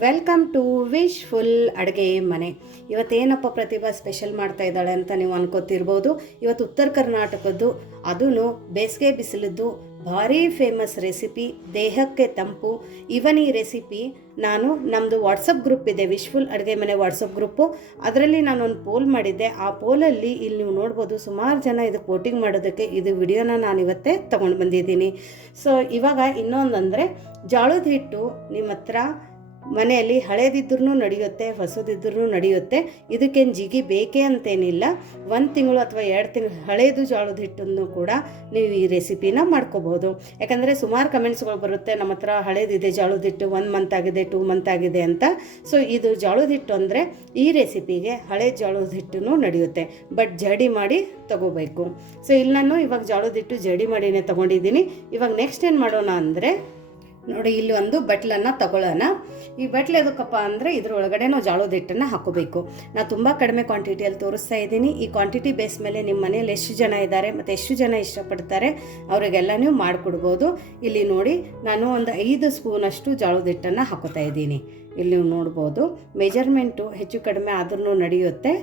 Welcome to wishful ಅಡುಗೆ ಮನೆ. ಇವತ್ತೇನಪ್ಪ ಪ್ರತಿಭಾ special ಮಾಡ್ತಾ ಇದ್ದಾಳೆ ಅಂತ ನೀವು ಅನ್ಕೋತಿರ್ಬೋದು. ಇವತ್ತು ಉತ್ತರ ಕರ್ನಾಟಕದ್ದು, ಅದೂ ಬೇಸಿಗೆ ಬಿಸಿಲದ್ದು ಭಾರಿ ಫೇಮಸ್ ರೆಸಿಪಿ, ದೇಹಕ್ಕೆ ತಂಪು. ಇವನ್ ಈ ರೆಸಿಪಿ ನಾನು ನಮ್ಮದು ವಾಟ್ಸಪ್ ಗ್ರೂಪ್ ಇದೆ, ವಿಶ್ಫುಲ್ ಅಡುಗೆ ಮನೆ ವಾಟ್ಸಪ್ ಗ್ರೂಪು. ಅದರಲ್ಲಿ ನಾನೊಂದು ಪೋಲ್ ಮಾಡಿದ್ದೆ. ಆ ಪೋಲಲ್ಲಿ ಇಲ್ಲಿ ನೀವು ನೋಡ್ಬೋದು ಸುಮಾರು ಜನ ಇದಕ್ಕೆ ವೋಟಿಂಗ್ ಮಾಡೋದಕ್ಕೆ ಇದು ವಿಡಿಯೋನ ನಾನು ಇವತ್ತೇ ತೊಗೊಂಡು ಬಂದಿದ್ದೀನಿ. ಸೊ ಇವಾಗ ಇನ್ನೊಂದಂದರೆ, ಜೋಳದ ಹಿಟ್ಟು ನಿಮ್ಮ ಹತ್ರ ಮನೆಯಲ್ಲಿ ಹಳೇದಿದ್ರೂ ನಡೆಯುತ್ತೆ, ಹೊಸದಿದ್ರೂ ನಡೆಯುತ್ತೆ. ಇದಕ್ಕೇನು ಜಿಗಿ ಬೇಕೇ ಅಂತೇನಿಲ್ಲ. 1 ತಿಂಗಳು ಅಥವಾ 2 ತಿಂಗಳು ಹಳೇದು ಜೋಳದ ಹಿಟ್ಟನ್ನು ಕೂಡ ನೀವು ಈ ರೆಸಿಪಿನ ಮಾಡ್ಕೋಬೋದು. ಯಾಕಂದರೆ ಸುಮಾರು ಕಮೆಂಟ್ಸ್ಗಳು ಬರುತ್ತೆ, ನಮ್ಮ ಹತ್ರ ಹಳೇದಿದೆ ಜೋಳದ ಹಿಟ್ಟು, 1 ಮಂತ್ ಆಗಿದೆ, 2 ಮಂತ್ ಆಗಿದೆ ಅಂತ. ಸೊ ಇದು ಜೋಳದ ಹಿಟ್ಟು ಅಂದರೆ ಈ ರೆಸಿಪಿಗೆ ಹಳೆ ಜೋಳದ ಹಿಟ್ಟು ನಡೆಯುತ್ತೆ, ಬಟ್ ಜಡಿ ಮಾಡಿ ತಗೋಬೇಕು. ಸೊ ಇಲ್ಲಿ ನಾನು ಇವಾಗ ಜೋಳದ ಹಿಟ್ಟು ಜಡಿ ಮಾಡಿನೇ ತೊಗೊಂಡಿದ್ದೀನಿ. ಇವಾಗ ನೆಕ್ಸ್ಟ್ ಏನು ಮಾಡೋಣ ಅಂದರೆ, ನೋಡಿ ಇಲ್ಲಿ ಒಂದು ಬಟ್ಲನ್ನು ತಗೊಳ್ಳೋಣ. ಈ ಬಟ್ಲು ಎದಕ್ಕಪ್ಪ ಅಂದರೆ ಇದ್ರೊಳಗಡೆ ನಾವು ಜೋಳದ ಹಿಟ್ಟನ್ನು ಹಾಕೋಬೇಕು. ನಾನು ತುಂಬ ಕಡಿಮೆ ಕ್ವಾಂಟಿಟಿಯಲ್ಲಿ ತೋರಿಸ್ತಾ ಇದ್ದೀನಿ. ಈ ಕ್ವಾಂಟಿಟಿ ಬೇಸ್ ಮೇಲೆ ನಿಮ್ಮ ಮನೇಲಿ ಎಷ್ಟು ಜನ ಇದ್ದಾರೆ ಮತ್ತು ಎಷ್ಟು ಜನ ಇಷ್ಟಪಡ್ತಾರೆ ಅವರಿಗೆಲ್ಲ ನೀವು ಮಾಡಿಕೊಡ್ಬೋದು. ಇಲ್ಲಿ ನೋಡಿ ನಾನು ಒಂದು 5 ಸ್ಪೂನಷ್ಟು ಜೋಳದ ಹಿಟ್ಟನ್ನು ಹಾಕೋತಾ ಇದ್ದೀನಿ. ಇಲ್ಲಿ ನೀವು ನೋಡ್ಬೋದು, ಮೆಜರ್ಮೆಂಟು ಹೆಚ್ಚು ಕಡಿಮೆ ಆದ್ರೂ ನಡೆಯುತ್ತೆ.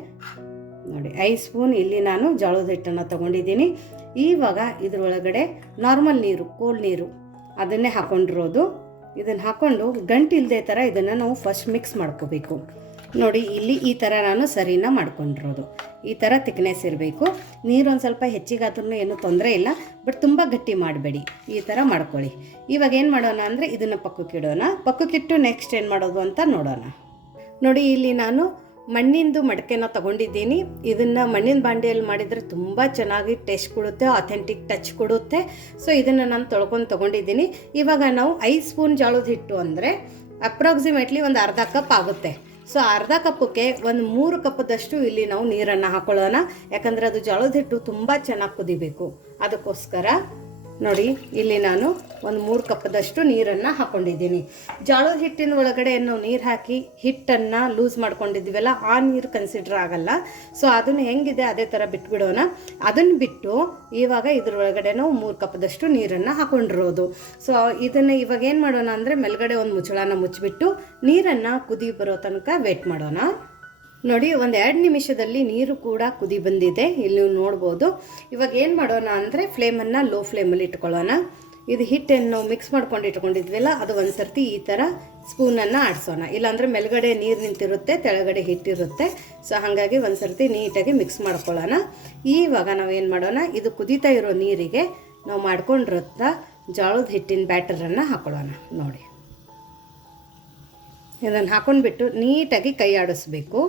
ನೋಡಿ 5 ಸ್ಪೂನ್ ಇಲ್ಲಿ ನಾನು ಜೋಳದ ಹಿಟ್ಟನ್ನು ತೊಗೊಂಡಿದ್ದೀನಿ. ಇವಾಗ ಇದರೊಳಗಡೆ ನಾರ್ಮಲ್ ನೀರು, ಕೋಲ್ಡ್ ನೀರು ಅದನ್ನೇ ಹಾಕೊಂಡಿರೋದು. ಇದನ್ನು ಹಾಕ್ಕೊಂಡು ಗಂಟಿಲ್ಲದೆ ಥರ ಇದನ್ನು ನಾವು ಫಸ್ಟ್ ಮಿಕ್ಸ್ ಮಾಡ್ಕೋಬೇಕು. ನೋಡಿ ಇಲ್ಲಿ ಈ ಥರ ನಾನು ಸರಿನ ಮಾಡ್ಕೊಂಡಿರೋದು. ಈ ಥರ ತಿಕ್ನೆಸ್ ಇರಬೇಕು. ನೀರೊಂದು ಸ್ವಲ್ಪ ಹೆಚ್ಚಿಗಾದ್ರೂ ಏನೂ ತೊಂದರೆ ಇಲ್ಲ, ಬಟ್ ತುಂಬ ಗಟ್ಟಿ ಮಾಡಬೇಡಿ, ಈ ಥರ ಮಾಡ್ಕೊಳ್ಳಿ. ಇವಾಗ ಏನು ಮಾಡೋಣ ಅಂದರೆ ಇದನ್ನು ಪಕ್ಕಕ್ಕಿಡೋಣ. ಪಕ್ಕಕ್ಕಿಟ್ಟು ನೆಕ್ಸ್ಟ್ ಏನು ಮಾಡೋದು ಅಂತ ನೋಡೋಣ. ನೋಡಿ ಇಲ್ಲಿ ನಾನು ಮಣ್ಣಿಂದು ಮಡಕೆನ ತೊಗೊಂಡಿದ್ದೀನಿ. ಇದನ್ನು ಮಣ್ಣಿನ ಬಾಂಡೆಯಲ್ಲಿ ಮಾಡಿದರೆ ತುಂಬ ಚೆನ್ನಾಗಿ ಟೇಸ್ಟ್ ಕೊಡುತ್ತೆ, ಅಥೆಂಟಿಕ್ ಟಚ್ ಕೊಡುತ್ತೆ. ಸೊ ಇದನ್ನು ನಾನು ತೊಗೊಂಡಿದ್ದೀನಿ. ಇವಾಗ ನಾವು 5 ಸ್ಪೂನ್ ಜೋಳದ ಹಿಟ್ಟು ಅಂದರೆ ಅಪ್ರಾಕ್ಸಿಮೇಟ್ಲಿ ಒಂದು ಅರ್ಧ ಕಪ್ ಆಗುತ್ತೆ. ಸೊ ಅರ್ಧ ಕಪ್ಪಕ್ಕೆ ಒಂದು 3 ಕಪ್ಪದಷ್ಟು ಇಲ್ಲಿ ನಾವು ನೀರನ್ನು ಹಾಕೊಳ್ಳೋಣ. ಯಾಕಂದರೆ ಅದು ಜೋಳದ ಹಿಟ್ಟು ತುಂಬ ಚೆನ್ನಾಗಿ ಕುದಿಬೇಕು. ಅದಕ್ಕೋಸ್ಕರ ನೋಡಿ ಇಲ್ಲಿ ನಾನು ಒಂದು 3 ಕಪ್ಪದಷ್ಟು ನೀರನ್ನು ಹಾಕ್ಕೊಂಡಿದ್ದೀನಿ. ಜೋಳದ ಹಿಟ್ಟಿನ ಒಳಗಡೆ ನಾವು ನೀರು ಹಾಕಿ ಹಿಟ್ಟನ್ನು ಲೂಸ್ ಮಾಡ್ಕೊಂಡಿದ್ದೀವಲ್ಲ, ಆ ನೀರು ಕನ್ಸಿಡರ್ ಆಗಲ್ಲ. ಸೊ ಅದನ್ನು ಹೆಂಗಿದೆ ಅದೇ ಥರ ಬಿಟ್ಬಿಡೋಣ. ಅದನ್ನು ಬಿಟ್ಟು ಇವಾಗ ಇದ್ರೊಳಗಡೆ ನಾವು 3 ಕಪ್ಪದಷ್ಟು ನೀರನ್ನು ಹಾಕ್ಕೊಂಡಿರೋದು. ಸೊ ಇದನ್ನು ಇವಾಗ ಏನು ಮಾಡೋಣ ಅಂದರೆ, ಮೇಲ್ಗಡೆ ಒಂದು ಮುಚ್ಚಳನ ಮುಚ್ಚಿಬಿಟ್ಟು ನೀರನ್ನು ಕುದಿ ಬರೋ ತನಕ ವೇಟ್ ಮಾಡೋಣ. ನೋಡಿ ಒಂದು 2 ನಿಮಿಷದಲ್ಲಿ ನೀರು ಕೂಡ ಕುದಿ ಬಂದಿದೆ, ಇಲ್ಲಿ ನೀವು ನೋಡ್ಬೋದು. ಇವಾಗ ಏನು ಮಾಡೋಣ ಅಂದರೆ ಫ್ಲೇಮನ್ನು ಲೋ ಫ್ಲೇಮಲ್ಲಿ ಇಟ್ಕೊಳ್ಳೋಣ. ಇದು ಹಿಟ್ಟನ್ನು ನಾವು ಮಿಕ್ಸ್ ಮಾಡ್ಕೊಂಡು ಇಟ್ಕೊಂಡಿದ್ವಲ್ಲ, ಅದು ಒಂದು ಸರ್ತಿ ಈ ಥರ ಸ್ಪೂನನ್ನು ಆಡಿಸೋಣ. ಇಲ್ಲಾಂದರೆ ಮೇಲ್ಗಡೆ ನೀರು ನಿಂತಿರುತ್ತೆ, ತೆಳಗಡೆ ಹಿಟ್ಟಿರುತ್ತೆ. ಸೊ ಹಾಗಾಗಿ ಒಂದು ಸರ್ತಿ ನೀಟಾಗಿ ಮಿಕ್ಸ್ ಮಾಡ್ಕೊಳ್ಳೋಣ. ಇವಾಗ ನಾವೇನು ಮಾಡೋಣ, ಇದು ಕುದೀತಾ ಇರೋ ನೀರಿಗೆ ನಾವು ಮಾಡ್ಕೊಂಡಿರುತ್ತ ಜೋಳದ ಹಿಟ್ಟಿನ ಬ್ಯಾಟರನ್ನು ಹಾಕೊಳ್ಳೋಣ. ನೋಡಿ ಇದನ್ನು ಹಾಕೊಂಡ್ಬಿಟ್ಟು ನೀಟಾಗಿ ಕೈ ಆಡಿಸ್ಬೇಕು.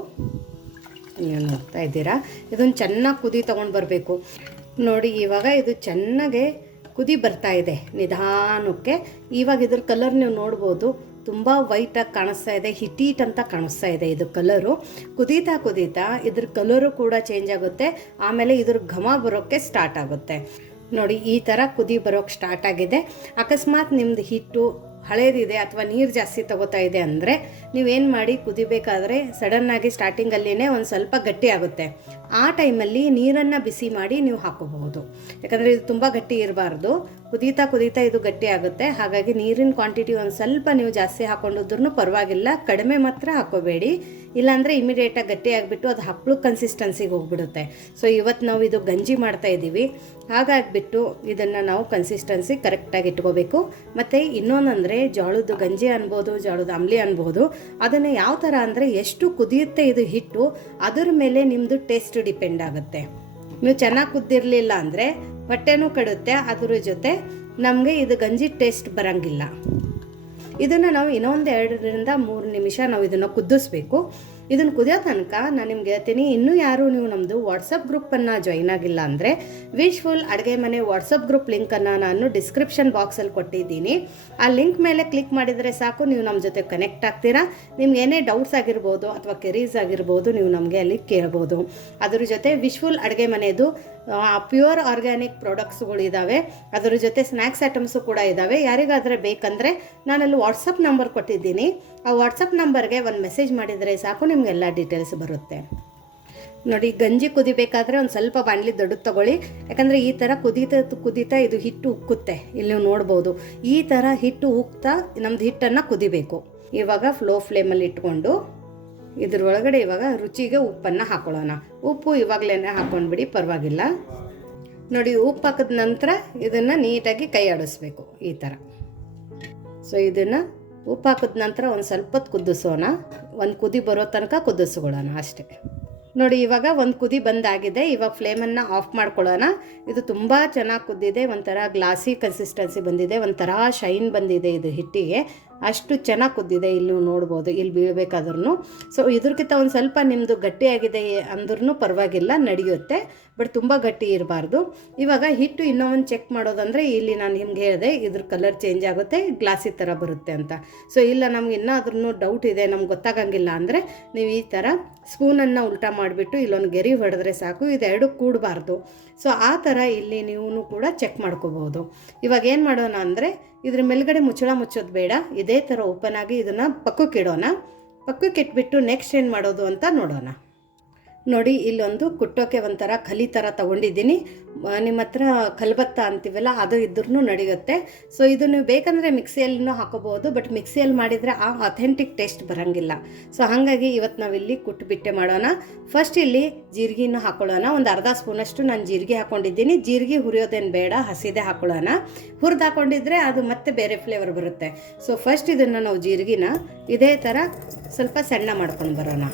ನೀವು ನೋಡ್ತಾ ಇದ್ದೀರಾ, ಇದನ್ನು ಚೆನ್ನಾಗಿ ಕುದಿ ತೊಗೊಂಡು ಬರಬೇಕು. ನೋಡಿ ಇವಾಗ ಇದು ಚೆನ್ನಾಗೆ ಕುದಿ ಬರ್ತಾ ಇದೆ ನಿಧಾನಕ್ಕೆ. ಇವಾಗ ಇದ್ರ ಕಲರ್ ನೀವು ನೋಡ್ಬೋದು, ತುಂಬ ವೈಟಾಗಿ ಕಾಣಿಸ್ತಾ ಇದೆ, ಹಿಟ್ ಅಂತ ಕಾಣಿಸ್ತಾ ಇದೆ. ಇದು ಕಲರು ಕುದೀತಾ ಇದ್ರ ಕಲರು ಕೂಡ ಚೇಂಜ್ ಆಗುತ್ತೆ. ಆಮೇಲೆ ಇದ್ರ ಘಮ ಬರೋಕ್ಕೆ ಸ್ಟಾರ್ಟ್ ಆಗುತ್ತೆ. ನೋಡಿ ಈ ಥರ ಕುದಿ ಬರೋಕ್ಕೆ ಸ್ಟಾರ್ಟ್ ಆಗಿದೆ. ಅಕಸ್ಮಾತ್ ನಿಮ್ಮದು ಹಿಟ್ಟು ಹಳೇದಿದೆ ಅಥವಾ ನೀರು ಜಾಸ್ತಿ ತಗೋತಾ ಇದೆ ಅಂದರೆ ನೀವೇನು ಮಾಡಿ, ಕುದಿಬೇಕಾದ್ರೆ ಸಡನ್ನಾಗಿ ಸ್ಟಾರ್ಟಿಂಗಲ್ಲಿನೇ ಒಂದು ಸ್ವಲ್ಪ ಗಟ್ಟಿ ಆಗುತ್ತೆ. ಆ ಟೈಮಲ್ಲಿ ನೀರನ್ನು ಬಿಸಿ ಮಾಡಿ ನೀವು ಹಾಕೋಬಹುದು. ಯಾಕಂದರೆ ಇದು ತುಂಬ ಗಟ್ಟಿ ಇರಬಾರ್ದು, ಕುದೀತಾ ಇದು ಗಟ್ಟಿ ಆಗುತ್ತೆ. ಹಾಗಾಗಿ ನೀರಿನ ಕ್ವಾಂಟಿಟಿ ಒಂದು ಸ್ವಲ್ಪ ನೀವು ಜಾಸ್ತಿ ಹಾಕೊಂಡಿದ್ರೂ ಪರವಾಗಿಲ್ಲ, ಕಡಿಮೆ ಮಾತ್ರ ಹಾಕೋಬೇಡಿ. ಇಲ್ಲಾಂದರೆ ಇಮಿಡಿಯೇಟಾಗಿ ಗಟ್ಟಿ ಆಗಿಬಿಟ್ಟು ಅದು ಹಪ್ಪಳು ಕನ್ಸಿಸ್ಟೆನ್ಸಿಗೆ ಹೋಗ್ಬಿಡುತ್ತೆ. ಸೊ ಇವತ್ತು ನಾವು ಇದು ಗಂಜಿ ಮಾಡ್ತಾ ಇದ್ದೀವಿ, ಹಾಗಾಗಿಬಿಟ್ಟು ಇದನ್ನು ನಾವು ಕನ್ಸಿಸ್ಟೆನ್ಸಿ ಕರೆಕ್ಟಾಗಿ ಇಟ್ಕೋಬೇಕು. ಮತ್ತು ಇನ್ನೊಂದಂದರೆ, ಜೋಳದ ಗಂಜಿ ಅನ್ಬೋದು, ಜೋಳದ ಅಂಬ್ಲಿ ಅನ್ಬೋದು, ಅದನ್ನು ಯಾವ ಥರ ಅಂದರೆ ಎಷ್ಟು ಕುದಿಯುತ್ತೆ ಇದು ಹಿಟ್ಟು, ಅದರ ಮೇಲೆ ನಿಮ್ಮದು ಟೇಸ್ಟ್ ಡಿಪೆಂಡ್ ಆಗುತ್ತೆ. ನೀವು ಚೆನ್ನಾಗಿ ಕುದ್ದಿರಲಿಲ್ಲ ಅಂದರೆ ಹೊಟ್ಟೆನೂ ಕಡುತ್ತೆ, ಅದರ ಜೊತೆ ನಮಗೆ ಇದು ಗಂಜಿ ಟೇಸ್ಟ್ ಬರೋಂಗಿಲ್ಲ. ಇದನ್ನು ನಾವು ಇನ್ನೊಂದು 2ರಿಂದ 3 ನಿಮಿಷ ನಾವು ಇದನ್ನು ಕುದಿಸ್ಬೇಕು. ಇದನ್ನು ಕುದಿಯೋ ತನಕ ನಾನು ನಿಮ್ಗೆ ಹೇಳ್ತೀನಿ, ಇನ್ನೂ ಯಾರು ನೀವು ನಮ್ಮದು ವಾಟ್ಸಪ್ ಗ್ರೂಪನ್ನು ಜಾಯಿನ್ ಆಗಿಲ್ಲ ಅಂದರೆ ವಿಶ್ಫುಲ್ ಅಡುಗೆ ಮನೆ ವಾಟ್ಸಪ್ ಗ್ರೂಪ್ ಲಿಂಕನ್ನು ನಾನು ಡಿಸ್ಕ್ರಿಪ್ಷನ್ ಬಾಕ್ಸಲ್ಲಿ ಕೊಟ್ಟಿದ್ದೀನಿ. ಆ ಲಿಂಕ್ ಮೇಲೆ ಕ್ಲಿಕ್ ಮಾಡಿದರೆ ಸಾಕು, ನೀವು ನಮ್ಮ ಜೊತೆ ಕನೆಕ್ಟ್ ಆಗ್ತೀರಾ. ನಿಮ್ಗೆ ಏನೇ ಡೌಟ್ಸ್ ಆಗಿರ್ಬೋದು ಅಥವಾ ಕೆರೀಸ್ ಆಗಿರ್ಬೋದು, ನೀವು ನಮಗೆ ಅಲ್ಲಿ ಕೇಳ್ಬೋದು. ಅದ್ರ ಜೊತೆ ವಿಶ್ಫುಲ್ ಅಡುಗೆ ಮನೆಯದು ಪ್ಯೂರ್ ಆರ್ಗ್ಯಾನಿಕ್ ಪ್ರಾಡಕ್ಟ್ಸ್ಗಳು ಇದ್ದಾವೆ. ಅದರ ಜೊತೆ ಸ್ನ್ಯಾಕ್ಸ್ ಐಟಮ್ಸು ಕೂಡ ಇದ್ದಾವೆ. ಯಾರಿಗಾದರೆ ಬೇಕಂದರೆ ನಾನಲ್ಲಿ ವಾಟ್ಸಪ್ ನಂಬರ್ ಕೊಟ್ಟಿದ್ದೀನಿ. ಆ ವಾಟ್ಸಪ್ ನಂಬರ್ಗೆ ಒಂದು ಮೆಸೇಜ್ ಮಾಡಿದರೆ ಸಾಕು, ನಿಮಗೆಲ್ಲ ಡೀಟೇಲ್ಸ್ ಬರುತ್ತೆ. ನೋಡಿ ಗಂಜಿ ಕುದಿಬೇಕಾದ್ರೆ ಒಂದು ಸ್ವಲ್ಪ ಬಾಣಲಿ ದೊಡ್ಡದು ತಗೊಳ್ಳಿ. ಯಾಕಂದರೆ ಈ ಥರ ಕುದೀತಾ ಇದು ಹಿಟ್ಟು ಉಕ್ಕುತ್ತೆ. ಇಲ್ಲಿ ನೀವು ನೋಡ್ಬೋದು, ಈ ಥರ ಹಿಟ್ಟು ಉಕ್ತಾ ನಮ್ಮದು ಹಿಟ್ಟನ್ನು ಕುದಿಬೇಕು. ಇವಾಗ ಫ್ಲೋ ಫ್ಲೇಮಲ್ಲಿ ಇಟ್ಕೊಂಡು ಇದ್ರೊಳಗಡೆ ಇವಾಗ ರುಚಿಗೆ ಉಪ್ಪನ್ನು ಹಾಕೊಳ್ಳೋಣ. ಉಪ್ಪು ಇವಾಗಲೇ ಹಾಕ್ಕೊಂಡ್ಬಿಡಿ, ಪರವಾಗಿಲ್ಲ. ನೋಡಿ, ಉಪ್ಪು ಹಾಕಿದ ನಂತರ ಇದನ್ನು ನೀಟಾಗಿ ಕೈ ಆಡಿಸ್ಬೇಕು ಈ ಥರ. ಸೊ ಇದನ್ನು ಉಪ್ಪು ಹಾಕಿದ ನಂತರ ಒಂದು ಸ್ವಲ್ಪ ಹೊತ್ತು ಕುದಿಸೋಣ. ಒಂದು ಕುದಿ ಬರೋ ತನಕ ಕುದಿಸ್ಕೊಳ್ಳೋಣ ಅಷ್ಟೇ. ನೋಡಿ, ಇವಾಗ ಒಂದು ಕುದಿ ಬಂದಾಗಿದೆ. ಇವಾಗ ಫ್ಲೇಮನ್ನು ಆಫ್ ಮಾಡ್ಕೊಳ್ಳೋಣ. ಇದು ತುಂಬ ಚೆನ್ನಾಗಿ ಕುದ್ದಿದೆ, ಒಂಥರ ಗ್ಲಾಸಿ ಕನ್ಸಿಸ್ಟೆನ್ಸಿ ಬಂದಿದೆ, ಒಂಥರ ಶೈನ್ ಬಂದಿದೆ ಇದು ಹಿಟ್ಟಿಗೆ. ಅಷ್ಟು ಚೆನ್ನಾಗಿ ಕುದ್ದಿದೆ, ಇಲ್ಲಿ ನೋಡ್ಬೋದು, ಇಲ್ಲಿ ಬೀಳಬೇಕಾದ್ರೂ. ಸೊ ಇದ್ರಕ್ಕಿಂತ ಒಂದು ಸ್ವಲ್ಪ ನಿಮ್ಮದು ಗಟ್ಟಿಯಾಗಿದೆ ಅಂದ್ರೂ ಪರವಾಗಿಲ್ಲ, ನಡೆಯುತ್ತೆ. ಬಟ್ ತುಂಬ ಗಟ್ಟಿ ಇರಬಾರ್ದು. ಇವಾಗ ಹಿಟ್ಟು ಇನ್ನೂ ಒಂದು ಚೆಕ್ ಮಾಡೋದಂದರೆ, ಇಲ್ಲಿ ನಾನು ನಿಮ್ಗೆ ಹೇಳಿದೆ ಇದ್ರ ಕಲರ್ ಚೇಂಜ್ ಆಗುತ್ತೆ, ಗ್ಲಾಸಿ ಥರ ಬರುತ್ತೆ ಅಂತ. ಸೊ ಇಲ್ಲ, ನಮ್ಗೆ ಇನ್ನೂ ಡೌಟ್ ಇದೆ, ನಮ್ಗೆ ಗೊತ್ತಾಗಂಗಿಲ್ಲ ಅಂದರೆ ನೀವು ಈ ಥರ ಸ್ಪೂನನ್ನು ಉಲ್ಟಾ ಮಾಡಿಬಿಟ್ಟು ಇಲ್ಲೊಂದು ಗೆರಿ ಹೊಡೆದ್ರೆ ಸಾಕು, ಇದೆರಡು ಕೂಡಬಾರ್ದು. ಸೊ ಆ ಥರ ಇಲ್ಲಿ ನೀವು ಕೂಡ ಚೆಕ್ ಮಾಡ್ಕೋಬೋದು. ಇವಾಗ ಏನು ಮಾಡೋಣ ಅಂದರೆ, ಇದ್ರ ಮೇಲ್ಗಡೆ ಮುಚ್ಚೋದು ಬೇಡ, ಇದೇ ಥರ ಓಪನ್ ಆಗಿ ಇದನ್ನು ಪಕ್ಕಕ್ಕೆ ಇಡೋಣ. ಪಕ್ಕಕ್ಕೆ ಇಟ್ಬಿಟ್ಟು ನೆಕ್ಸ್ಟ್ ಏನು ಮಾಡೋದು ಅಂತ ನೋಡೋಣ. ನೋಡಿ, ಇಲ್ಲೊಂದು ಕುಟ್ಟೋಕ್ಕೆ ಒಂಥರ ಕಲಿ ಥರ ತೊಗೊಂಡಿದ್ದೀನಿ. ನಿಮ್ಮ ಹತ್ರ ಕಲ್ಬತ್ತ ಅಂತೀವಲ್ಲ, ಅದು ಇದ್ರೂ ನಡೆಯುತ್ತೆ. ಸೊ ಇದು ನೀವು ಬೇಕಂದರೆ ಮಿಕ್ಸಿಯಲ್ಲೂ ಹಾಕೋಬೋದು, ಬಟ್ ಮಿಕ್ಸಿಯಲ್ಲಿ ಮಾಡಿದರೆ ಆ ಅಥೆಂಟಿಕ್ ಟೇಸ್ಟ್ ಬರೋಂಗಿಲ್ಲ. ಸೊ ಹಾಗಾಗಿ ಇವತ್ತು ನಾವಿಲ್ಲಿ ಕುಟ್ಟುಬಿಟ್ಟೆ ಮಾಡೋಣ. ಫಸ್ಟ್ ಇಲ್ಲಿ ಜೀರಿಗೆನ ಹಾಕೊಳ್ಳೋಣ. ಒಂದು ಅರ್ಧ ಸ್ಪೂನಷ್ಟು ನಾನು ಜೀರಿಗೆ ಹಾಕ್ಕೊಂಡಿದ್ದೀನಿ. ಜೀರಿಗೆ ಹುರಿಯೋದೇನು ಬೇಡ, ಹಸಿದೇ ಹಾಕೊಳ್ಳೋಣ. ಹುರಿದು ಹಾಕ್ಕೊಂಡಿದ್ರೆ ಅದು ಮತ್ತೆ ಬೇರೆ ಫ್ಲೇವರ್ ಬರುತ್ತೆ. ಸೊ ಫಸ್ಟ್ ಇದನ್ನು ನಾವು ಜೀರಿಗೆನ ಇದೇ ಥರ ಸ್ವಲ್ಪ ಸಣ್ಣ ಮಾಡ್ಕೊಂಡು ಬರೋಣ.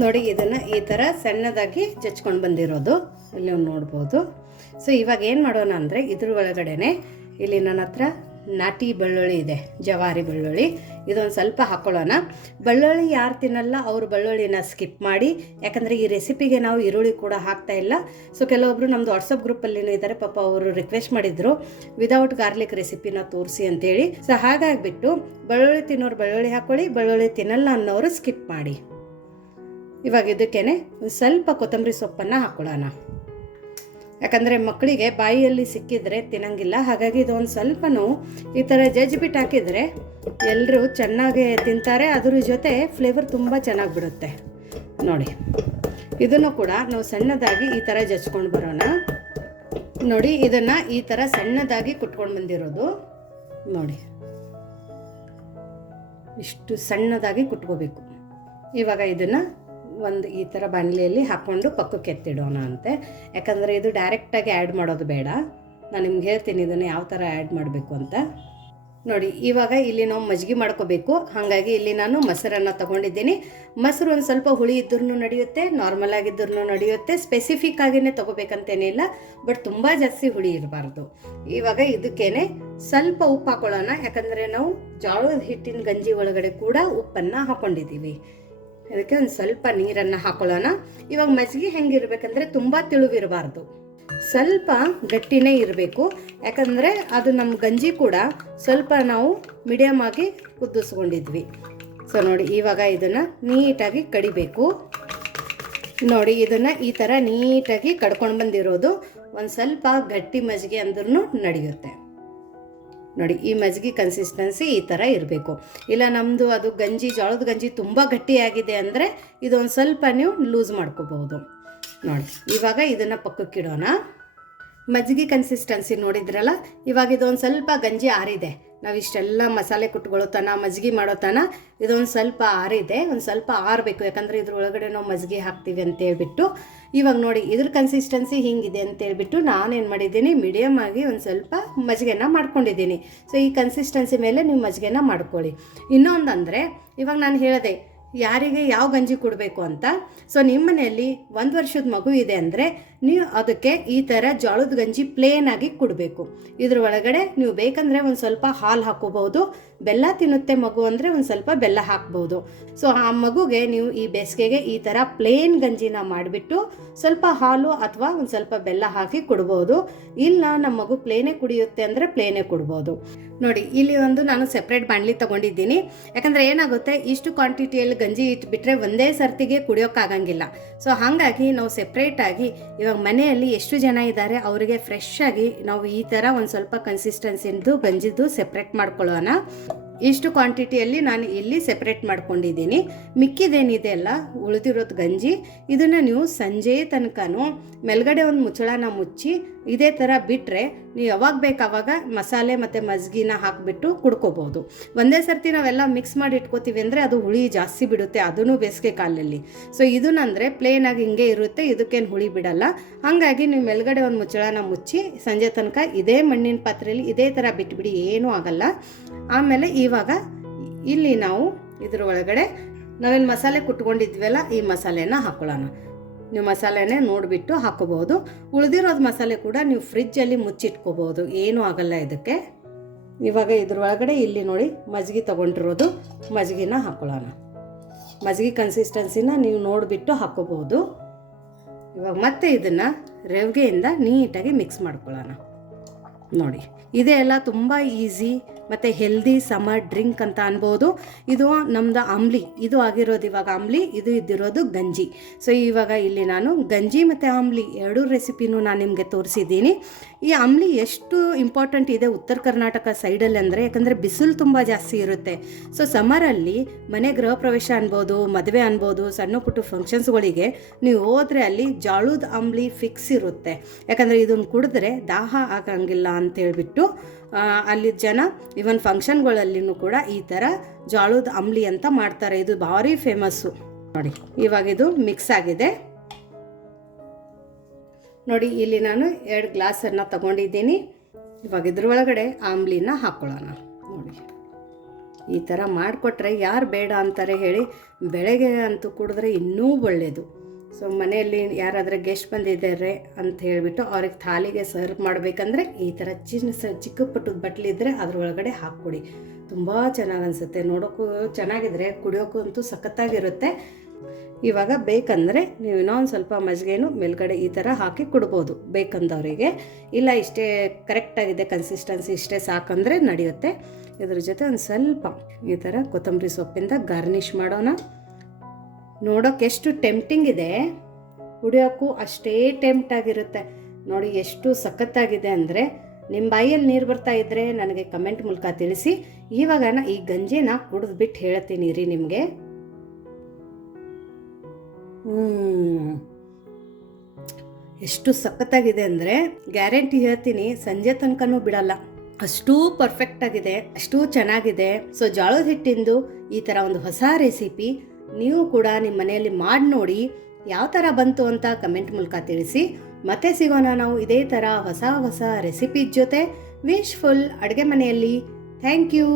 ನೋಡಿ, ಇದನ್ನು ಈ ಥರ ಸಣ್ಣದಾಗಿ ಜಚ್ಕೊಂಡು ಬಂದಿರೋದು ಇಲ್ಲಿ ನೋಡ್ಬೋದು. ಸೊ ಇವಾಗ ಏನು ಮಾಡೋಣ ಅಂದರೆ, ಇದ್ರ ಒಳಗಡೆ ಇಲ್ಲಿ ನನ್ನ ಹತ್ರ ನಾಟಿ ಬೆಳ್ಳುಳ್ಳಿ ಇದೆ, ಜವಾರಿ ಬೆಳ್ಳುಳ್ಳಿ, ಇದೊಂದು ಸ್ವಲ್ಪ ಹಾಕ್ಕೊಳ್ಳೋಣ. ಬೆಳ್ಳುಳ್ಳಿ ಯಾರು ತಿನ್ನಲ್ಲ ಅವರು ಬೆಳ್ಳುಳ್ಳಿನ ಸ್ಕಿಪ್ ಮಾಡಿ, ಯಾಕಂದರೆ ಈ ರೆಸಿಪಿಗೆ ನಾವು ಈರುಳ್ಳಿ ಕೂಡ ಹಾಕ್ತಾ ಇಲ್ಲ. ಸೊ ಕೆಲವೊಬ್ಬರು ನಮ್ಮದು ವಾಟ್ಸಪ್ ಗ್ರೂಪಲ್ಲಿನೂ ಇದ್ದಾರೆ, ಪಾಪ ಅವರು ರಿಕ್ವೆಸ್ಟ್ ಮಾಡಿದರು ವಿದೌಟ್ ಗಾರ್ಲಿಕ್ ರೆಸಿಪಿನ ತೋರಿಸಿ ಅಂತೇಳಿ. ಸೊ ಹಾಗಾಗಿಬಿಟ್ಟು ಬೆಳ್ಳುಳ್ಳಿ ತಿನ್ನೋರು ಬೆಳ್ಳುಳ್ಳಿ ಹಾಕ್ಕೊಳ್ಳಿ, ಬೆಳ್ಳುಳ್ಳಿ ತಿನ್ನಲ್ಲ ಅನ್ನೋರು ಸ್ಕಿಪ್ ಮಾಡಿ. ಇವಾಗ ಇದಕ್ಕೇನೆ ಒಂದು ಸ್ವಲ್ಪ ಕೊತ್ತಂಬರಿ ಸೊಪ್ಪನ್ನು ಹಾಕ್ಕೊಳ್ಳೋಣ. ಯಾಕಂದರೆ ಮಕ್ಕಳಿಗೆ ಬಾಯಿಯಲ್ಲಿ ಸಿಕ್ಕಿದ್ರೆ ತಿನ್ನಂಗಿಲ್ಲ, ಹಾಗಾಗಿ ಇದೊಂದು ಸ್ವಲ್ಪನೂ ಈ ಥರ ಜಜ್ಜಿಬಿಟ್ಟು ಹಾಕಿದರೆ ಎಲ್ಲರೂ ಚೆನ್ನಾಗಿ ತಿಂತಾರೆ. ಅದ್ರ ಜೊತೆ ಫ್ಲೇವರ್ ತುಂಬ ಚೆನ್ನಾಗಿ ಬಿಡುತ್ತೆ. ನೋಡಿ, ಇದನ್ನು ಕೂಡ ನಾವು ಸಣ್ಣದಾಗಿ ಈ ಥರ ಜಜ್ಕೊಂಡು ಬರೋಣ. ನೋಡಿ, ಇದನ್ನು ಈ ಥರ ಸಣ್ಣದಾಗಿ ಕುಟ್ಕೊಂಡು ಬಂದಿರೋದು ನೋಡಿ, ಇಷ್ಟು ಸಣ್ಣದಾಗಿ ಕುಟ್ಕೋಬೇಕು. ಇವಾಗ ಇದನ್ನು ಒಂದು ಈ ಥರ ಬಾಣಲೆಯಲ್ಲಿ ಹಾಕ್ಕೊಂಡು ಪಕ್ಕಕ್ಕೆ ಎತ್ತಿಡೋಣ ಅಂತೆ. ಯಾಕಂದರೆ ಇದು ಡೈರೆಕ್ಟಾಗಿ ಆ್ಯಡ್ ಮಾಡೋದು ಬೇಡ, ನಾನು ನಿಮ್ಗೆ ಹೇಳ್ತೀನಿ ಇದನ್ನು ಯಾವ ಥರ ಆ್ಯಡ್ ಮಾಡಬೇಕು ಅಂತ. ನೋಡಿ, ಇವಾಗ ಇಲ್ಲಿ ನಾವು ಮಜ್ಜಿಗೆ ಮಾಡ್ಕೋಬೇಕು. ಹಾಗಾಗಿ ಇಲ್ಲಿ ನಾನು ಮೊಸರನ್ನು ತೊಗೊಂಡಿದ್ದೀನಿ. ಮೊಸರು ಒಂದು ಸ್ವಲ್ಪ ಹುಳಿ ಇದ್ರೂ ನಡೆಯುತ್ತೆ, ನಾರ್ಮಲ್ ಆಗಿದ್ರೂ ನಡೆಯುತ್ತೆ, ಸ್ಪೆಸಿಫಿಕ್ ಆಗಿಯೇ ತೊಗೋಬೇಕಂತೇನಿಲ್ಲ, ಬಟ್ ತುಂಬ ಜಾಸ್ತಿ ಹುಳಿ ಇರಬಾರ್ದು. ಇವಾಗ ಇದಕ್ಕೇನೆ ಸ್ವಲ್ಪ ಉಪ್ಪು ಹಾಕೊಳ್ಳೋಣ. ಯಾಕಂದರೆ ನಾವು ಜೋಳದ ಹಿಟ್ಟಿನ ಗಂಜಿ ಒಳಗಡೆ ಕೂಡ ಉಪ್ಪನ್ನು ಹಾಕ್ಕೊಂಡಿದ್ದೀವಿ. ಇದಕ್ಕೆ ಒಂದು ಸ್ವಲ್ಪ ನೀರನ್ನು ಹಾಕೊಳ್ಳೋಣ. ಇವಾಗ ಮಜ್ಜಿಗೆ ಹೆಂಗಿರ್ಬೇಕಂದ್ರೆ ತುಂಬ ತಿಳುವಿರಬಾರ್ದು, ಸ್ವಲ್ಪ ಗಟ್ಟಿನೇ ಇರಬೇಕು. ಯಾಕಂದರೆ ಅದು ನಮ್ಮ ಗಂಜಿ ಕೂಡ ಸ್ವಲ್ಪ ನಾವು ಮೀಡಿಯಮ್ ಆಗಿ ಕುದಿಸ್ಕೊಂಡಿದ್ವಿ. ಸೊ ನೋಡಿ, ಇವಾಗ ಇದನ್ನು ನೀಟಾಗಿ ಕಡಿಬೇಕು. ನೋಡಿ, ಇದನ್ನು ಈ ಥರ ನೀಟಾಗಿ ಕಡ್ಕೊಂಡು ಬಂದಿರೋದು. ಒಂದು ಸ್ವಲ್ಪ ಗಟ್ಟಿ ಮಜ್ಜಿಗೆ ಅಂದ್ರೂ ನಡೆಯುತ್ತೆ. ನೋಡಿ, ಈ ಮಜ್ಜಿಗೆ ಕನ್ಸಿಸ್ಟೆನ್ಸಿ ಈ ಥರ ಇರಬೇಕು. ಇಲ್ಲ ನಮ್ಮದು ಅದು ಗಂಜಿ, ಜೋಳದ ಗಂಜಿ ತುಂಬ ಗಟ್ಟಿಯಾಗಿದೆ ಅಂದರೆ ಇದೊಂದು ಸ್ವಲ್ಪ ನೀವು ಲೂಸ್ ಮಾಡ್ಕೋಬಹುದು. ನೋಡಿ, ಇವಾಗ ಇದನ್ನು ಪಕ್ಕಕ್ಕಿಡೋಣ. ಮಜ್ಜಿಗೆ ಕನ್ಸಿಸ್ಟೆನ್ಸಿ ನೋಡಿದ್ರಲ್ಲ, ಇವಾಗ ಇದೊಂದು ಸ್ವಲ್ಪ ಗಂಜಿ ಆರಿದೆ. ನಾವು ಇಷ್ಟೆಲ್ಲ ಮಸಾಲೆ ಕುಟ್ಕೊಳ್ಳೋ ತನ, ಮಜ್ಜಿಗೆ ಮಾಡೋ ತನ ಇದೊಂದು ಸ್ವಲ್ಪ ಆರಿದೆ. ಒಂದು ಸ್ವಲ್ಪ ಆರಬೇಕು, ಯಾಕಂದರೆ ಇದ್ರ ಒಳಗಡೆ ನಾವು ಮಜ್ಜಿಗೆ ಹಾಕ್ತೀವಿ ಅಂತೇಳ್ಬಿಟ್ಟು. ಇವಾಗ ನೋಡಿ, ಇದ್ರ ಕನ್ಸಿಸ್ಟೆನ್ಸಿ ಹಿಂಗಿದೆ ಅಂತೇಳ್ಬಿಟ್ಟು ನಾನೇನು ಮಾಡಿದ್ದೀನಿ, ಮೀಡಿಯಮ್ ಆಗಿ ಒಂದು ಸ್ವಲ್ಪ ಮಜ್ಜಿಗೆನ ಮಾಡ್ಕೊಂಡಿದ್ದೀನಿ. ಸೊ ಈ ಕನ್ಸಿಸ್ಟೆನ್ಸಿ ಮೇಲೆ ನೀವು ಮಜ್ಜಿಗೆನ ಮಾಡ್ಕೊಳ್ಳಿ. ಇನ್ನೊಂದಂದರೆ, ಇವಾಗ ನಾನು ಹೇಳಿದೆ ಯಾರಿಗೆ ಯಾವ ಗಂಜಿ ಕೊಡಬೇಕು ಅಂತ. ಸೊ ನಿಮ್ಮ ಮನೆಯಲ್ಲಿ 1 ವರ್ಷದ ಮಗು ಇದೆ ಅಂದರೆ ನೀವು ಅದಕ್ಕೆ ಈ ಥರ ಜೋಳದ ಗಂಜಿ ಪ್ಲೇನ್ ಆಗಿ ಕೊಡಬೇಕು. ಇದ್ರ ಒಳಗಡೆ ನೀವು ಬೇಕಂದರೆ ಒಂದು ಸ್ವಲ್ಪ ಹಾಲು ಹಾಕೋಬಹುದು. ಬೆಲ್ಲ ತಿನ್ನುತ್ತೆ ಮಗು ಅಂದರೆ ಒಂದು ಸ್ವಲ್ಪ ಬೆಲ್ಲ ಹಾಕ್ಬೋದು. ಸೊ ಆ ಮಗುಗೆ ನೀವು ಈ ಬೇಸಿಗೆಗೆ ಈ ಥರ ಪ್ಲೇನ್ ಗಂಜಿನ ಮಾಡಿಬಿಟ್ಟು ಸ್ವಲ್ಪ ಹಾಲು ಅಥವಾ ಒಂದು ಸ್ವಲ್ಪ ಬೆಲ್ಲ ಹಾಕಿ ಕೊಡ್ಬೋದು. ಇಲ್ಲ ನಮ್ಮ ಮಗು ಪ್ಲೇನೇ ಕುಡಿಯುತ್ತೆ ಅಂದರೆ ಪ್ಲೇನೇ ಕೊಡ್ಬೋದು. ನೋಡಿ, ಇಲ್ಲಿ ಒಂದು ನಾನು ಸೆಪ್ರೇಟ್ ಬಾಣಲಿ ತೊಗೊಂಡಿದ್ದೀನಿ. ಯಾಕಂದರೆ ಏನಾಗುತ್ತೆ, ಇಷ್ಟು ಕ್ವಾಂಟಿಟಿಯಲ್ಲಿ ಗಂಜಿ ಇಟ್ಬಿಟ್ರೆ ಒಂದೇ ಸರ್ತಿಗೆ ಕುಡಿಯೋಕ್ಕಾಗಂಗಿಲ್ಲ. ಸೊ ಹಾಗಾಗಿ ನಾವು ಸೆಪ್ರೇಟಾಗಿ ಇವಾಗ ಮನೆಯಲ್ಲಿ ಎಷ್ಟು ಜನ ಇದ್ದಾರೆ ಅವರಿಗೆ ಫ್ರೆಶ್ ಆಗಿ ನಾವು ಈ ಥರ ಒಂದು ಸ್ವಲ್ಪ ಕನ್ಸಿಸ್ಟೆನ್ಸಿಂದು ಗಂಜಿದು ಸೆಪ್ರೇಟ್ ಮಾಡ್ಕೊಳ್ಳೋಣ. ಇಷ್ಟು ಕ್ವಾಂಟಿಟಿಯಲ್ಲಿ ನಾನು ಇಲ್ಲಿ ಸೆಪ್ರೇಟ್ ಮಾಡ್ಕೊಂಡಿದ್ದೀನಿ. ಮಿಕ್ಕಿದೇನಿದೆ ಅಲ್ಲ ಉಳಿದಿರೋದು ಗಂಜಿ, ಇದನ್ನು ನೀವು ಸಂಜೆ ತನಕನೂ ಮೇಲ್ಗಡೆ ಒಂದು ಮುಚ್ಚಳನ ಮುಚ್ಚಿ ಇದೇ ಥರ ಬಿಟ್ಟರೆ ನೀವು ಯಾವಾಗ ಬೇಕು ಆವಾಗ ಮಸಾಲೆ ಮತ್ತು ಮಜ್ಜಿಗೆನ ಹಾಕಿಬಿಟ್ಟು ಕುಡ್ಕೋಬೋದು. ಒಂದೇ ಸರ್ತಿ ನಾವೆಲ್ಲ ಮಿಕ್ಸ್ ಮಾಡಿ ಇಟ್ಕೋತೀವಿ ಅಂದರೆ ಅದು ಹುಳಿ ಜಾಸ್ತಿ ಬಿಡುತ್ತೆ, ಅದೂ ಬೇಸಿಗೆ ಕಾಲದಲ್ಲಿ. ಸೊ ಇದನ್ನಂದರೆ ಪ್ಲೇನಾಗಿ ಹಿಂಗೆ ಇರುತ್ತೆ, ಇದಕ್ಕೇನು ಹುಳಿ ಬಿಡಲ್ಲ. ಹಾಗಾಗಿ ನೀವು ಮೇಲ್ಗಡೆ ಒಂದು ಮುಚ್ಚಳನ ಮುಚ್ಚಿ ಸಂಜೆ ತನಕ ಇದೇ ಮಣ್ಣಿನ ಪಾತ್ರೆಯಲ್ಲಿ ಇದೇ ಥರ ಬಿಟ್ಬಿಡಿ, ಏನೂ ಆಗಲ್ಲ. ಆಮೇಲೆ ಇವಾಗ ಇಲ್ಲಿ ನಾವು ಇದ್ರ ಒಳಗಡೆ ನಾವೇನು ಮಸಾಲೆ ಕುಟ್ಕೊಂಡಿದ್ವಲ್ಲ ಈ ಮಸಾಲೆನ ಹಾಕೊಳ್ಳೋಣ. ನೀವು ಮಸಾಲೆನೇ ನೋಡಿಬಿಟ್ಟು ಹಾಕೋಬೋದು. ಉಳಿದಿರೋದು ಮಸಾಲೆ ಕೂಡ ನೀವು ಫ್ರಿಜ್ಜಲ್ಲಿ ಮುಚ್ಚಿಟ್ಕೋಬೋದು, ಏನೂ ಆಗಲ್ಲ ಇದಕ್ಕೆ. ಇವಾಗ ಇದ್ರೊಳಗಡೆ ಇಲ್ಲಿ ನೋಡಿ ಮಜ್ಜಿಗೆ ತೊಗೊಂಡಿರೋದು, ಮಜ್ಜಿಗೆನ ಹಾಕೊಳ್ಳೋಣ. ಮಜ್ಜಿಗೆ ಕನ್ಸಿಸ್ಟೆನ್ಸಿನ ನೀವು ನೋಡಿಬಿಟ್ಟು ಹಾಕೋಬೋದು. ಇವಾಗ ಮತ್ತೆ ಇದನ್ನು ರವಿಗೆಯಿಂದ ನೀಟಾಗಿ ಮಿಕ್ಸ್ ಮಾಡ್ಕೊಳ್ಳೋಣ. ನೋಡಿ ಇದೇ ಎಲ್ಲ ತುಂಬ ಈಸಿ ಮತ್ತು ಹೆಲ್ದಿ ಸಮ್ಮರ್ ಡ್ರಿಂಕ್ ಅಂತ ಅನ್ಬೋದು. ಇದು ನಮ್ಮದು ಆಮ್ಲಿ, ಇದು ಆಗಿರೋದು ಇವಾಗ ಆಮ್ಲಿ, ಇದು ಇದ್ದಿರೋದು ಗಂಜಿ. ಸೊ ಇವಾಗ ಇಲ್ಲಿ ನಾನು ಗಂಜಿ ಮತ್ತು ಆಮ್ಲಿ ಎರಡೂ ರೆಸಿಪಿನೂ ನಾನು ನಿಮಗೆ ತೋರಿಸಿದ್ದೀನಿ. ಈ ಆಮ್ಲಿ ಎಷ್ಟು ಇಂಪಾರ್ಟೆಂಟ್ ಇದೆ ಉತ್ತರ ಕರ್ನಾಟಕ ಸೈಡಲ್ಲಿ ಅಂದರೆ, ಯಾಕಂದರೆ ಬಿಸಿಲು ತುಂಬ ಜಾಸ್ತಿ ಇರುತ್ತೆ. ಸೊ ಸಮ್ಮರಲ್ಲಿ ಮನೆ ಗೃಹ ಪ್ರವೇಶ ಅನ್ಬೋದು, ಮದುವೆ ಅನ್ಬೋದು, ಸಣ್ಣ ಪುಟ್ಟ ಫಂಕ್ಷನ್ಸ್ಗಳಿಗೆ ನೀವು ಹೋದರೆ ಅಲ್ಲಿ ಜಾಳದ ಆಮ್ಲಿ ಫಿಕ್ಸ್ ಇರುತ್ತೆ. ಯಾಕಂದರೆ ಇದನ್ನು ಕುಡಿದ್ರೆ ದಾಹ ಆಗಂಗಿಲ್ಲ ಅಂತೇಳ್ಬಿಟ್ಟು ಅಲ್ಲಿ ಜನ ಇವನ್ ಫಂಕ್ಷನ್ಗಳಲ್ಲಿನೂ ಕೂಡ ಈ ಥರ ಜಾಳದ ಆಮ್ಲಿ ಅಂತ ಮಾಡ್ತಾರೆ. ಇದು ಭಾರಿ ಫೇಮಸ್ಸು. ನೋಡಿ ಇವಾಗ ಇದು ಮಿಕ್ಸ್ ಆಗಿದೆ. ನೋಡಿ ಇಲ್ಲಿ ನಾನು 2 ಗ್ಲಾಸನ್ನು ತಗೊಂಡಿದ್ದೀನಿ. ಇವಾಗ ಇದ್ರೊಳಗಡೆ ಆಮ್ಲಿನ ಹಾಕ್ಕೊಳ್ಳೋಣ. ನೋಡಿ ಈ ಥರ ಮಾಡಿಕೊಟ್ರೆ ಯಾರು ಬೇಡ ಅಂತಾರೆ ಹೇಳಿ? ಬೆಳಗ್ಗೆ ಅಂತೂ ಕುಡಿದ್ರೆ ಇನ್ನೂ ಒಳ್ಳೆಯದು. ಸೊ ಮನೆಯಲ್ಲಿ ಯಾರಾದರೂ ಗೆಸ್ಟ್ ಬಂದಿದ್ದಾರೆ ಅಂತ ಹೇಳಿಬಿಟ್ಟು ಅವ್ರಿಗೆ ಥಾಲಿಗೆ ಸರ್ವ್ ಮಾಡಬೇಕಂದ್ರೆ ಈ ಥರ ಚಿಕ್ಕ ಪುಟ್ಟದ ಬಟ್ಲಿದ್ರೆ ಅದ್ರೊಳಗಡೆ ಹಾಕ್ಕೊಡಿ, ತುಂಬ ಚೆನ್ನಾಗಿ ಅನಿಸುತ್ತೆ. ನೋಡೋಕ್ಕೂ ಚೆನ್ನಾಗಿದ್ರೆ ಕುಡಿಯೋಕ್ಕೂ ಅಂತೂ ಸಖತ್ತಾಗಿರುತ್ತೆ. ಇವಾಗ ಬೇಕಂದರೆ ನೀವು ಇನ್ನೊಂದು ಸ್ವಲ್ಪ ಮಜ್ಜಿಗೆನೂ ಮೇಲ್ಗಡೆ ಈ ಥರ ಹಾಕಿ ಕುಡ್ಬೋದು ಬೇಕಂದವರಿಗೆ. ಇಲ್ಲ ಇಷ್ಟೇ ಕರೆಕ್ಟಾಗಿದೆ ಕನ್ಸಿಸ್ಟೆನ್ಸಿ, ಇಷ್ಟೇ ಸಾಕಂದರೆ ನಡೆಯುತ್ತೆ. ಇದ್ರ ಜೊತೆ ಒಂದು ಸ್ವಲ್ಪ ಈ ಥರ ಕೊತ್ತಂಬರಿ ಸೊಪ್ಪಿಂದ ಗಾರ್ನಿಷ್ ಮಾಡೋಣ. ನೋಡೋಕೆ ಎಷ್ಟು ಟೆಂಪ್ಟಿಂಗ್ ಇದೆ, ಕುಡಿಯೋಕ್ಕೂ ಅಷ್ಟೇ ಟೆಂಪ್ಟ್ ಆಗಿರುತ್ತೆ. ನೋಡಿ ಎಷ್ಟು ಸಖತ್ತಾಗಿದೆ ಅಂದರೆ, ನಿಮ್ಮ ಬಾಯಲ್ಲಿ ನೀರು ಬರ್ತಾ ಇದ್ದರೆ ನನಗೆ ಕಮೆಂಟ್ ಮೂಲಕ ತಿಳಿಸಿ. ಇವಾಗ ಈ ಗಂಜಿನ ಕುಡಿದ್ಬಿಟ್ಟು ಹೇಳ್ತೀನಿ ರೀ ನಿಮಗೆ. ಎಷ್ಟು ಸಖತ್ತಾಗಿದೆ ಅಂದರೆ ಗ್ಯಾರಂಟಿ ಹೇಳ್ತೀನಿ, ಸಂಜೆ ತನಕನೂ ಬಿಡಲ್ಲ, ಅಷ್ಟೂ ಪರ್ಫೆಕ್ಟ್ ಆಗಿದೆ, ಅಷ್ಟೂ ಚೆನ್ನಾಗಿದೆ. ಸೊ ಜೋಳದ ಹಿಟ್ಟಿಂದು ಈ ಥರ ಒಂದು ಹೊಸ ರೆಸಿಪಿ ನೀವು ಕೂಡ ನಿಮ್ಮ ಮನೆಯಲ್ಲಿ ಮಾಡಿ ನೋಡಿ, ಯಾವ ಥರ ಬಂತು ಅಂತ ಕಮೆಂಟ್ ಮೂಲಕ ತಿಳಿಸಿ. ಮತ್ತೆ ಸಿಗೋಣ ನಾವು ಇದೇ ಥರ ಹೊಸ ರೆಸಿಪಿ ಜೊತೆ ವಿಶ್ಫುಲ್ ಅಡುಗೆ ಮನೆಯಲ್ಲಿ. Thank you.